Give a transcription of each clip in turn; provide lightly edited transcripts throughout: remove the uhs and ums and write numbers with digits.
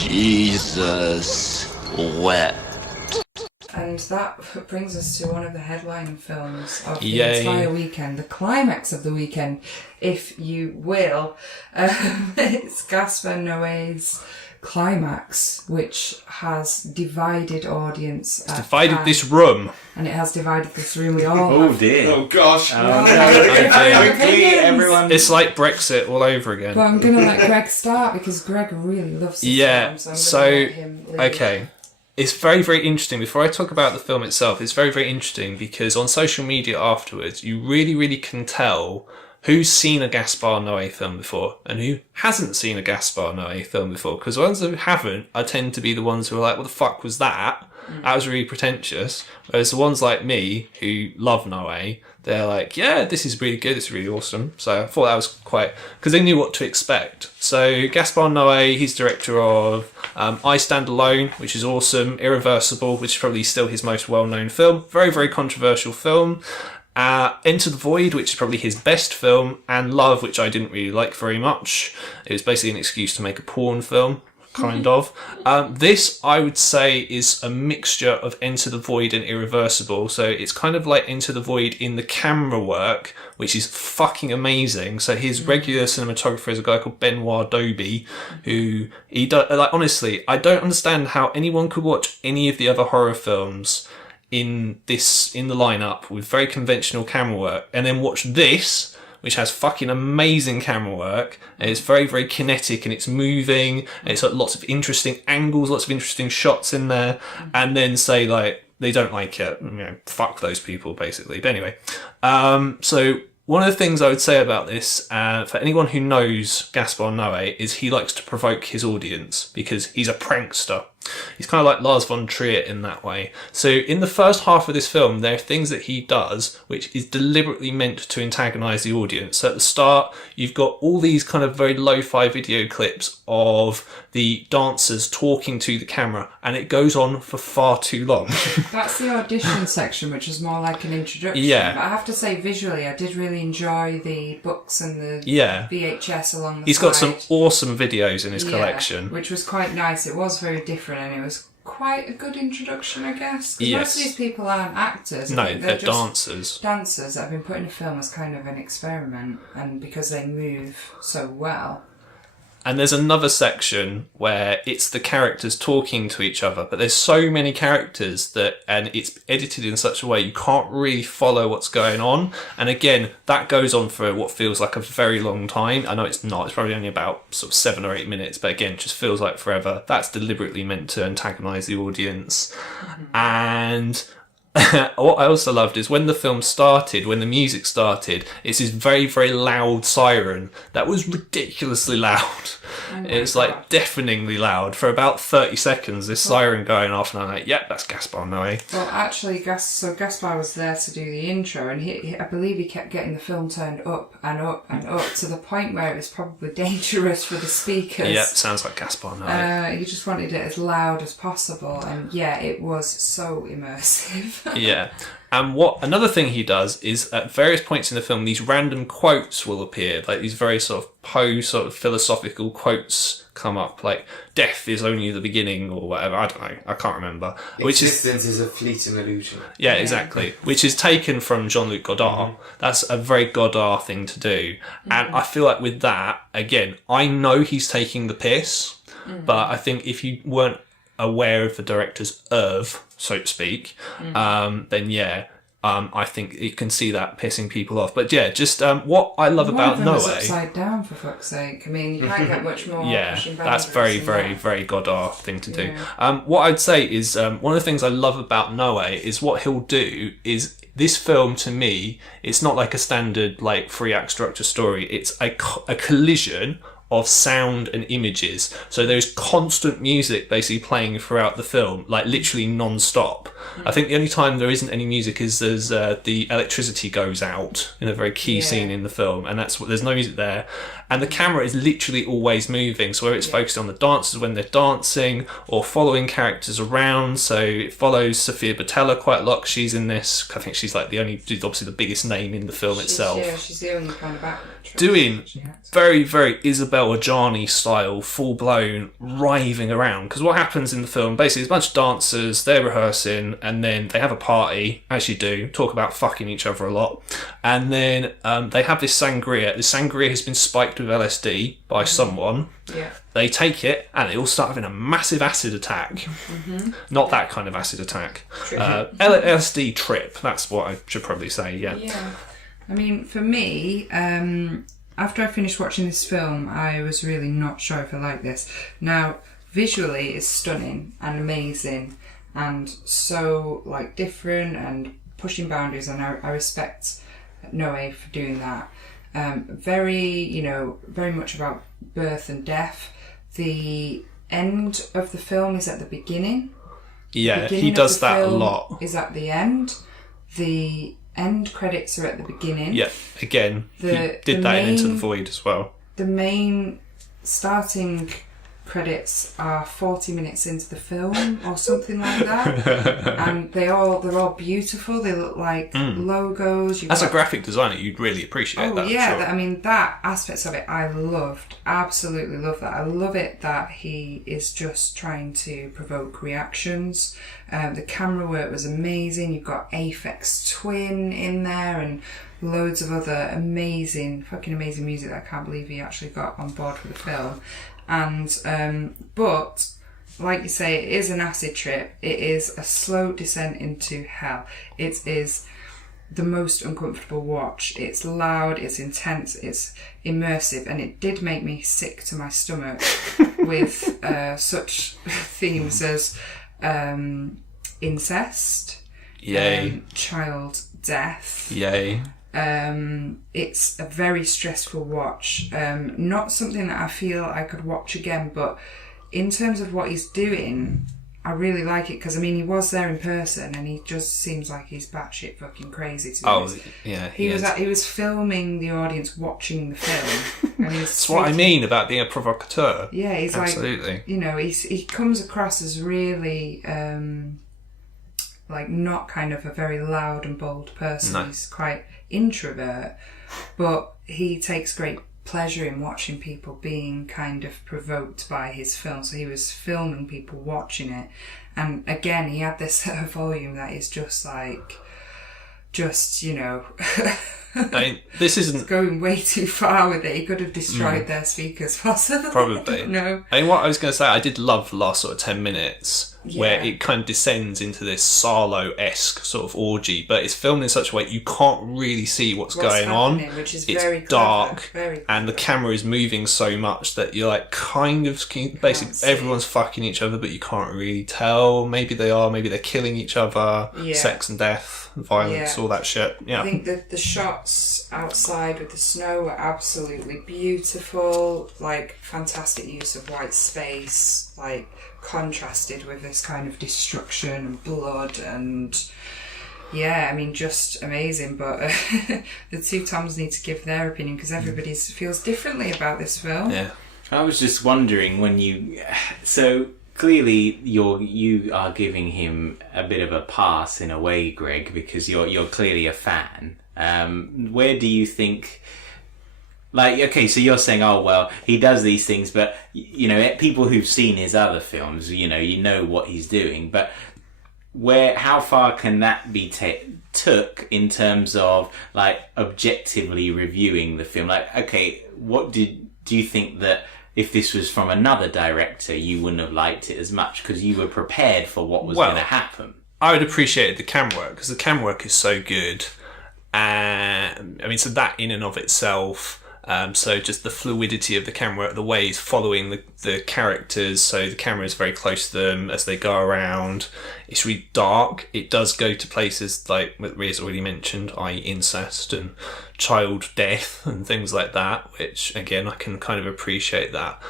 Jesus wept. And that brings us to one of the headline films of the Yay. entire weekend, the climax of the weekend, if you will. It's Gaspar Noé's Climax, which has divided audience. It's divided this room. And it has divided this room. We all Oh have dear. Oh gosh. Quickly, everyone. It's like Brexit all over again. But I'm going to let Greg start because Greg really loves this Yeah, film. So I'm going to let him lead. Okay. It's very, very interesting. Before I talk about the film itself, it's very, very interesting because on social media afterwards, you really, really can tell who's seen a Gaspar Noe film before and who hasn't seen a Gaspar Noe film before. Because the ones who haven't, I tend to be the ones who are like, what the fuck was that? That was really pretentious. Whereas the ones like me who love Noe, they're like, yeah, this is really good, it's really awesome. So I thought that was quite... because they knew what to expect. So Gaspar Noe, he's director of I Stand Alone, which is awesome, Irreversible, which is probably still his most well-known film. Very, very controversial film. Enter the Void, which is probably his best film, and Love, which I didn't really like very much. It was basically an excuse to make a porn film, kind of. This, I would say, is a mixture of Enter the Void and Irreversible. So it's kind of like Enter the Void in the camera work, which is fucking amazing. So his regular cinematographer is a guy called Benoit Dobie, who he does. Like, honestly, I don't understand how anyone could watch any of the other horror films in the lineup with very conventional camera work and then watch this, which has fucking amazing camera work, and it's very, very kinetic, and it's moving, and it's got lots of interesting angles, lots of interesting shots in there, and then say, like, they don't like it. You know, fuck those people, basically. But anyway, so one of the things I would say about this, for anyone who knows Gaspar Noe, is he likes to provoke his audience, because he's a prankster. He's kind of like Lars von Trier in that way. So in the first half of this film, there are things that he does which is deliberately meant to antagonise the audience. So at the start, you've got all these kind of very lo-fi video clips of the dancers talking to the camera, and it goes on for far too long. That's the audition section, which is more like an introduction. Yeah. But I have to say, visually, I did really enjoy the books and the VHS along the He's side. got some awesome videos in his collection. Which was quite nice. It was very different, and it was quite a good introduction, I guess. Because most of these people aren't actors. No, they're just dancers. Dancers that have been put in a film as kind of an experiment, and because they move so well. And there's another section where it's the characters talking to each other, but there's so many characters and it's edited in such a way you can't really follow what's going on. And again, that goes on for what feels like a very long time. I know it's not, it's probably only about sort of 7 or 8 minutes, but again, it just feels like forever. That's deliberately meant to antagonise the audience. And what I also loved is when the film started, when the music started, it's this very, very loud siren that was ridiculously loud. It's like deafeningly loud for about 30 seconds, this siren going off, and I'm like, yep, that's Gaspar Noe. Well, actually, Gaspar was there to do the intro, and I believe he kept getting the film turned up and up and up to the point where it was probably dangerous for the speakers. Yeah, sounds like Gaspar Noe. He just wanted it as loud as possible, and yeah, it was so immersive. Yeah. And another thing he does is at various points in the film, these random quotes will appear, like these very sort of sort of philosophical quotes come up, like death is only the beginning or whatever. I don't know. I can't remember. Existence is a fleeting illusion. Yeah, exactly. Which is taken from Jean-Luc Godard. That's a very Godard thing to do. And I feel like with that, again, I know he's taking the piss, but I think if you weren't aware of the director's oeuvre, so to speak, then yeah, I think you can see that pissing people off. But yeah, just what I love about Noe. Upside down, for fuck's sake. I mean, you can't get much more. Yeah, that's very, very, very Godard thing to do. What I'd say is one of the things I love about Noe is what he'll do is this film, to me, it's not like a standard like 3-act structure story. It's a collision of sound and images. So there's constant music basically playing throughout the film, like literally non-stop. I think the only time there isn't any music is there's the electricity goes out in a very key scene in the film, and there's no music there, and the camera is literally always moving. So whether it's focused on the dancers when they're dancing or following characters around, so it follows Sophia Botella quite a lot. She's in this. I think she's like obviously the biggest name in the film itself. Yeah, she's the only kind of actress. Doing very, very Isabel Adjani style, full blown raving around. Because what happens in the film, basically, there's a bunch of dancers, they're rehearsing, and then they have a party, as you do, talk about fucking each other a lot. And then they have this sangria. The sangria has been spiked with LSD by someone. Yeah. They take it and they all start having a massive acid attack. Not that kind of acid attack. LSD trip, that's what I should probably say, Yeah. I mean, for me, after I finished watching this film, I was really not sure if I liked this. Now, visually, it's stunning and amazing and so, like, different and pushing boundaries, and I respect Noe for doing that. Very much about birth and death. The end of the film is at the beginning. Yeah, he does that a lot. Is at the end. The end credits are at the beginning. Yeah, again, he did that in Into the Void as well. The main starting credits are 40 minutes into the film or something like that, and they're all beautiful. They look like logos. As a graphic designer, you'd really appreciate that. Yeah, sure. I mean, that aspects of it I loved, absolutely love that. I love it that he is just trying to provoke reactions. The camera work was amazing. You've got Aphex Twin in there and loads of other fucking amazing music that I can't believe he actually got on board for the film. And but like you say, it is an acid trip. It is a slow descent into hell. It is the most uncomfortable watch. It's loud, it's intense, it's immersive, and it did make me sick to my stomach with such themes as incest, child death. Yay. It's a very stressful watch. Not something that I feel I could watch again, but in terms of what he's doing, I really like it because, I mean, he was there in person and he just seems like he's batshit fucking crazy to me. Oh, yeah. He was filming the audience watching the film. And That's what I mean about being a provocateur. Yeah, he's absolutely. Like, he comes across as really, like, not kind of a very loud and bold person. No. He's quite introvert, but he takes great pleasure in watching people being kind of provoked by his film. So he was filming people watching it, and again he had this volume that is just I mean, this isn't going way too far with it. He could have destroyed their speakers possibly. Probably. No. I mean, what I was going to say, I did love the last sort of 10 minutes where it kind of descends into this Sarlo-esque sort of orgy, but it's filmed in such a way you can't really see what's going on. Which is it's very dark, clever, very and the camera is moving so much that you're like basically everyone's fucking each other, but you can't really tell. Maybe they are, maybe they're killing each other. Yeah. Sex and death, violence, all that shit. Yeah. I think the shots outside with the snow were absolutely beautiful. Like, fantastic use of white space, like contrasted with this kind of destruction and blood, and yeah, I mean, just amazing. But the two Toms need to give their opinion because everybody feels differently about this film. Yeah. I was just wondering so clearly you are giving him a bit of a pass in a way, Greg, because you're clearly a fan. Where do you think, like, okay, so you're saying, oh, well, he does these things, but, people who've seen his other films, you know what he's doing, but how far can that be took in terms of, like, objectively reviewing the film? Like, okay, do you think that if this was from another director, you wouldn't have liked it as much because you were prepared for what was going to happen? I would appreciate the camera work because the camera work is so good. And I mean, so that in and of itself, so just the fluidity of the camera, the way it's following the characters, so the camera is very close to them as they go around. It's really dark. It does go to places like what Ria's already mentioned, i.e. incest and child death and things like that, which again I can kind of appreciate that.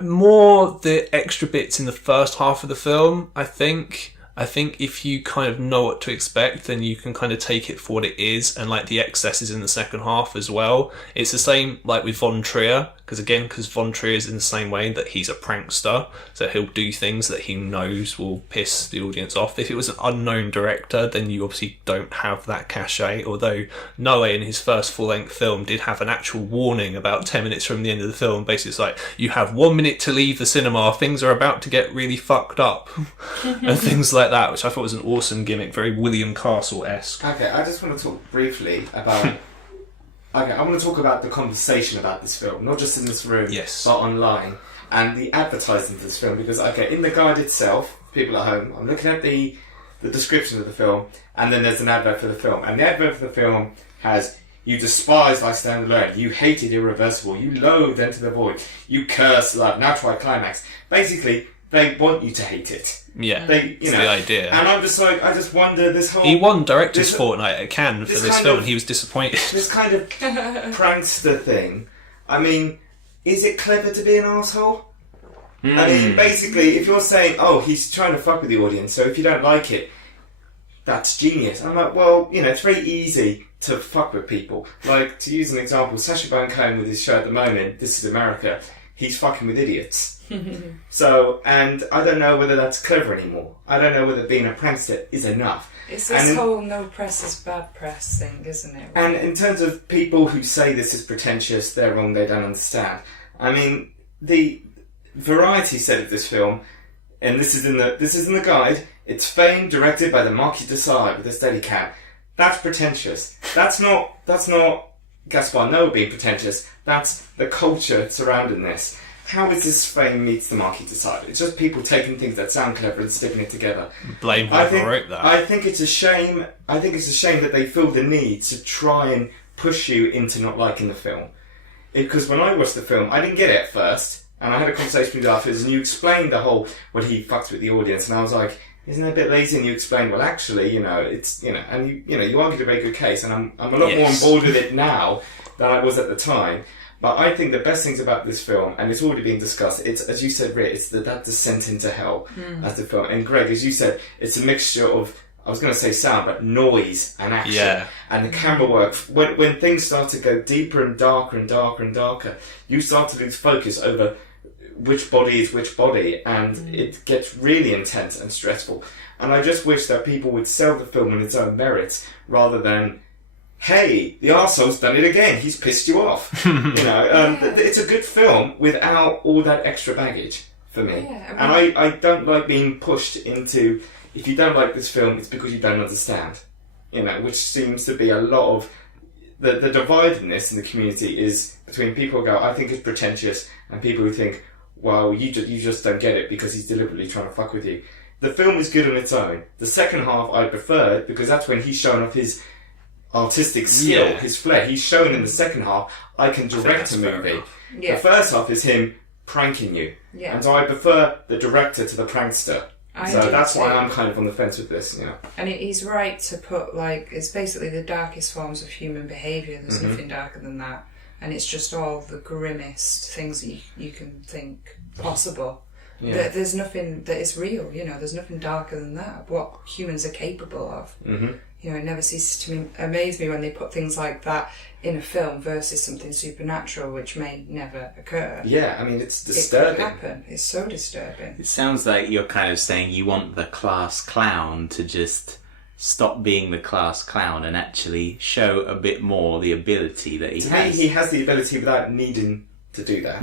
More the extra bits in the first half of the film, I think. I think if you kind of know what to expect, then you can kind of take it for what it is, and like the excesses in the second half as well. It's the same like with Von Trier, because Von Trier is in the same way that he's a prankster, so he'll do things that he knows will piss the audience off. If it was an unknown director, then you obviously don't have that cachet, although Noe in his first full-length film did have an actual warning about 10 minutes from the end of the film. Basically it's like, you have 1 minute to leave the cinema, things are about to get really fucked up, and things like that, which I thought was an awesome gimmick, very William Castle-esque. Okay, I just want to talk briefly about... Okay, I want to talk about the conversation about this film, not just in this room, Yes. but online, and the advertising for this film, because, okay, in the guide itself, people at home, I'm looking at the description of the film, and then there's an advert for the film, and the advert for the film has, you despise life stand alone, you hated irreversible, you loathe enter the void, you curse love, now try Climax. Basically, they want you to hate it. Yeah, It's the idea. And I'm just like, I just wonder this whole... He won Director's Fortnight at Cannes for this this kind film, of- and he was disappointed. This kind of prankster thing, I mean, is it clever to be an arsehole? I mean, basically, if you're saying, oh, he's trying to fuck with the audience, so if you don't like it, that's genius. I'm like, well, it's very easy to fuck with people. Like, to use an example, Sacha Baron Cohen with his show at the moment, This is America, he's fucking with idiots. So, and I don't know whether that's clever anymore. I don't know whether being a prankster is enough. It's this whole no press is bad press thing, isn't it? And in terms of people who say this is pretentious, they're wrong, they don't understand. I mean, the Variety said of this film, and this is in the guide, it's famed, directed by the Marquis de Sade with a steady cam. That's pretentious. That's not Gaspar Noe being pretentious. That's the culture surrounding this. How is this fame meets the Marquis de Sade? It's just people taking things that sound clever and sticking it together. Blame whoever wrote that. I think it's a shame. I think it's a shame that they feel the need to try and push you into not liking the film. Because when I watched the film, I didn't get it at first, and I had a conversation with you afterwards, and you explained the whole he fucks with the audience, and I was like, isn't that a bit lazy? And you explained, well, actually, it's and you argued a very good case, and I'm a lot more on board with it now than I was at the time. But I think the best things about this film, and it's already been discussed, it's, as you said, Ria, it's that descent into hell as the film. And Greg, as you said, it's a mixture of, I was going to say sound, but noise and action. Yeah. And the camera work. When things start to go deeper and darker and darker and darker, you start to lose focus over which body is which body, and it gets really intense and stressful. And I just wish that people would sell the film on its own merits, rather than, hey, the arsehole's done it again, he's pissed you off. It's a good film without all that extra baggage for me. Yeah, and I don't like being pushed into, if you don't like this film, it's because you don't understand. Which seems to be a lot of the dividedness in the community is between people who go, I think it's pretentious, and people who think, well, you just don't get it because he's deliberately trying to fuck with you. The film is good on its own. The second half I preferred, because that's when he's shown off his artistic skill, his flair. He's shown in the second half, I can direct a movie. Yeah. The first half is him pranking you. Yeah. And so I prefer the director to the prankster. I So do that's why too. I'm kind of on the fence with this, And he's right to put, it's basically the darkest forms of human behaviour. There's nothing darker than that. And it's just all the grimmest things that you can think possible. Yeah. There's nothing that is real, there's nothing darker than that. What humans are capable of. Mm-hmm. It never ceases to amaze me when they put things like that in a film versus something supernatural, which may never occur. Yeah, I mean, it's It could disturbing. happen. It's so disturbing. It sounds like you're kind of saying you want the class clown to just stop being the class clown and actually show a bit more the ability that he To has. me, he has the ability without needing to do that.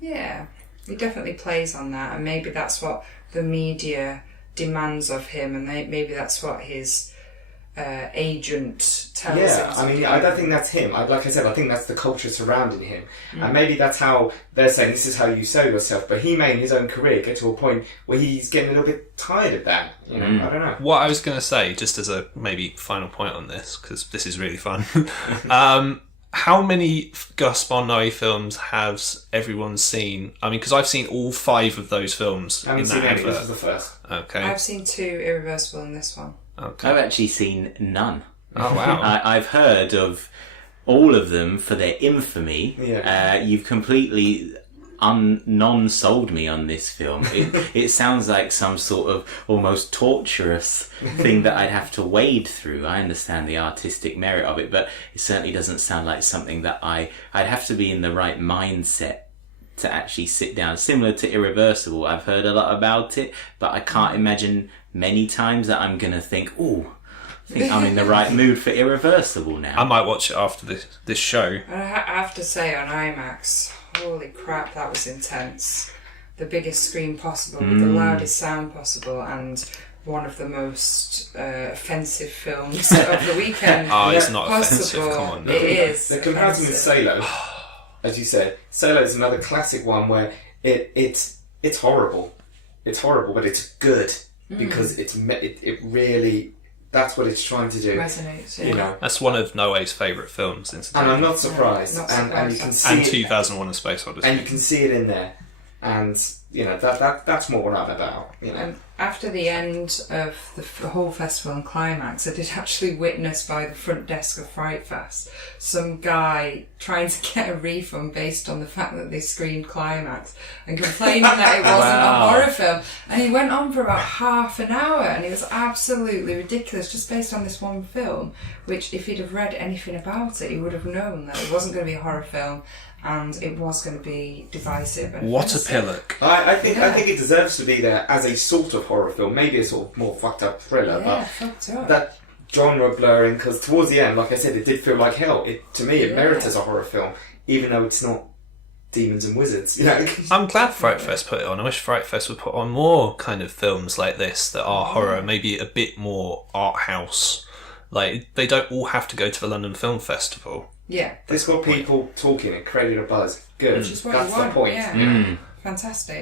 Yeah, he definitely plays on that, and maybe that's what the media demands of him, and maybe that's what his agent tells him. Yeah, to I mean, do. I don't think that's him. Like I said, I think that's the culture surrounding him. And maybe that's how they're saying this is how you sell yourself. But he may, in his own career, get to a point where he's getting a little bit tired of that. I don't know. What I was going to say, just as a maybe final point on this, because this is really fun. How many Gaspar Noe films has everyone seen? I mean, because I've seen all 5 of those films I haven't in seen that any. This was advert. the first. Okay. I've seen 2 Irreversible in this one. Okay. I've actually seen none. Oh wow. I've heard of all of them for their infamy. Yeah. You've completely non-sold me on this film. It sounds like some sort of almost torturous thing that I'd have to wade through. I understand the artistic merit of it, but it certainly doesn't sound like something that I'd have to be in the right mindset to actually sit down. Similar to Irreversible, I've heard a lot about it, but I can't imagine many times that I'm going to think, ooh, I think I'm in the right mood for Irreversible now. I might watch it after this show. And I have to say, on IMAX, holy crap, that was intense. The biggest screen possible, with the loudest sound possible, and one of the most offensive films of the weekend. Oh, it's not possible. offensive, come on. No. It is. The comparison with Salo, as you said, Salo is another classic one where it's horrible. It's horrible, but it's good because it really... That's what it's trying to do. Resonates, yeah. You know. That's one of Noe's favourite films, incidentally. And I'm not surprised. And you can see and 2001: A Space Odyssey. And you can see it in there. And, you know, that's more what I'm about. You know. After the end of the whole festival and Climax, I did actually witness by the front desk of FrightFest some guy trying to get a refund based on the fact that they screened Climax and complaining that it wasn't a horror film. And he went on for about half an hour, and it was absolutely ridiculous just based on this one film, which if he'd have read anything about it, he would have known that it wasn't going to be a horror film and it was going to be divisive. And what a pillock. I think it deserves to be there as a sort of horror film, maybe a sort of more fucked up thriller, but fucked up. That genre blurring, because towards the end, like I said, it did feel like hell. To me, it merits as a horror film, even though it's not demons and wizards. You know? I'm glad FrightFest put it on. I wish FrightFest would put on more kind of films like this that are horror, maybe a bit more art house. Like, they don't all have to go to the London Film Festival. Yeah. This got people talking, it created a buzz. Good. Which is what That's you want. the point. Yeah. Fantastic.